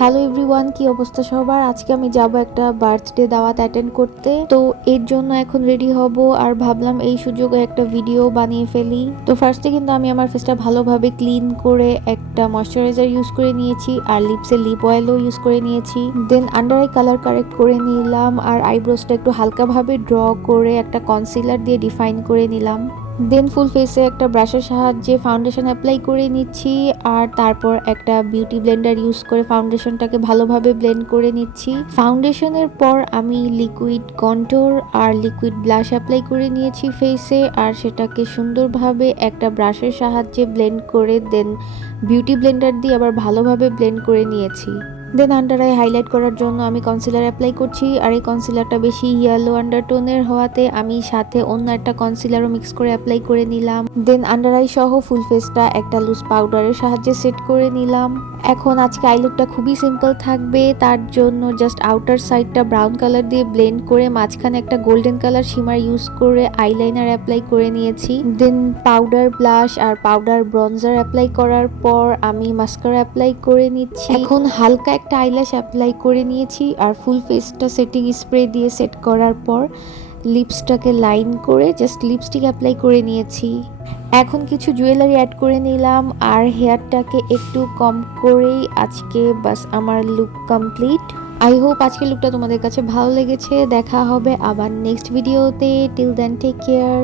Hello everyone, কি অবস্থা সবার? আজকে আমি যাব একটা বার্থডে দাওয়াত অ্যাটেন্ড করতে। তো এর জন্য এখন রেডি হব আর ভাবলাম এই সুযোগে একটা ভিডিও বানিয়ে ফেলি। তো ফার্স্টে কিন্তু আমি আমার ফেসটা ভালোভাবে ক্লিন করে একটা ময়শ্চারাইজার ইউজ করে নিয়েছি আর লিপসে লিপ অয়েলও ইউজ করে নিয়েছি। দেন আন্ডার আই কালার কারেক্ট করে নিলাম আর আইব্রোসটা একটু হালকাভাবে ড্র করে একটা কনসিলার দিয়ে ডিফাইন করে নিলাম। দেন ফুল ফেসে একটা ব্রাশের সাহায্যে ফাউন্ডেশন অ্যাপ্লাই করে নিচ্ছি আর তারপর একটা বিউটি ব্লেন্ডার ইউজ করে ফাউন্ডেশনটাকে ভালোভাবে ব্লেন্ড করে নিচ্ছি। ফাউন্ডেশনের পর আমি লিকুইড কন্ট্যুর আর লিকুইড ব্লাশ অ্যাপ্লাই করে নিয়েছি ফেসে আর সেটাকে সুন্দরভাবে একটা ব্রাশের সাহায্যে ব্লেন্ড করে দেন বিউটি ব্লেন্ডার দিয়ে আবার ভালোভাবে ব্লেন্ড করে নিয়েছি। দেন আন্ডার আই হাইলাইট করার জন্য আমি কনসিলার অ্যাপ্লাই করছি আর এই কনসিলারটা বেশি ইয়েলো আন্ডারটোনের হওয়াতে আমি সাথে অন্য একটা কনসিলারও মিক্স করে অ্যাপ্লাই করে নিলাম। দেন আন্ডার আই সহ ফুল ফেসটা একটা লুজ পাউডারের সাহায্যে সেট করে নিলাম। এখন আজকে আই লুকটা খুবই সিম্পল থাকবে, তার জন্য জাস্ট আউটার সাইডটা ব্রাউন কালার দিয়ে ব্লেন্ড করে মাঝখানে একটা গোল্ডেন কালার শিমার ইউজ করে আইলাইনার অ্যাপ্লাই করে নিয়েছি। দেন পাউডার ব্লাশ আর পাউডার ব্রঞ্জার অ্যাপ্লাই করার পর আমি মাস্কারা অ্যাপ্লাই করে নিচ্ছি। এখন হালকা একটা আইল্যাশ অ্যাপ্লাই করে নিয়েছি আর ফুল ফেসটা সেটিং স্প্রে দিয়ে সেট করার পর লিপসটাকে লাইন করে জাস্ট লিপস্টিক অ্যাপ্লাই করে নিয়েছি। এখন কিছু জুয়েলারি অ্যাড করে নিলাম আর হেয়ারটাকে একটু কম করেই আজকে বাস আমার লুক কমপ্লিট। আই হোপ আজকের লুকটা তোমাদের কাছে ভালো লেগেছে। দেখা হবে আবার নেক্সট ভিডিওতে। Till then take care.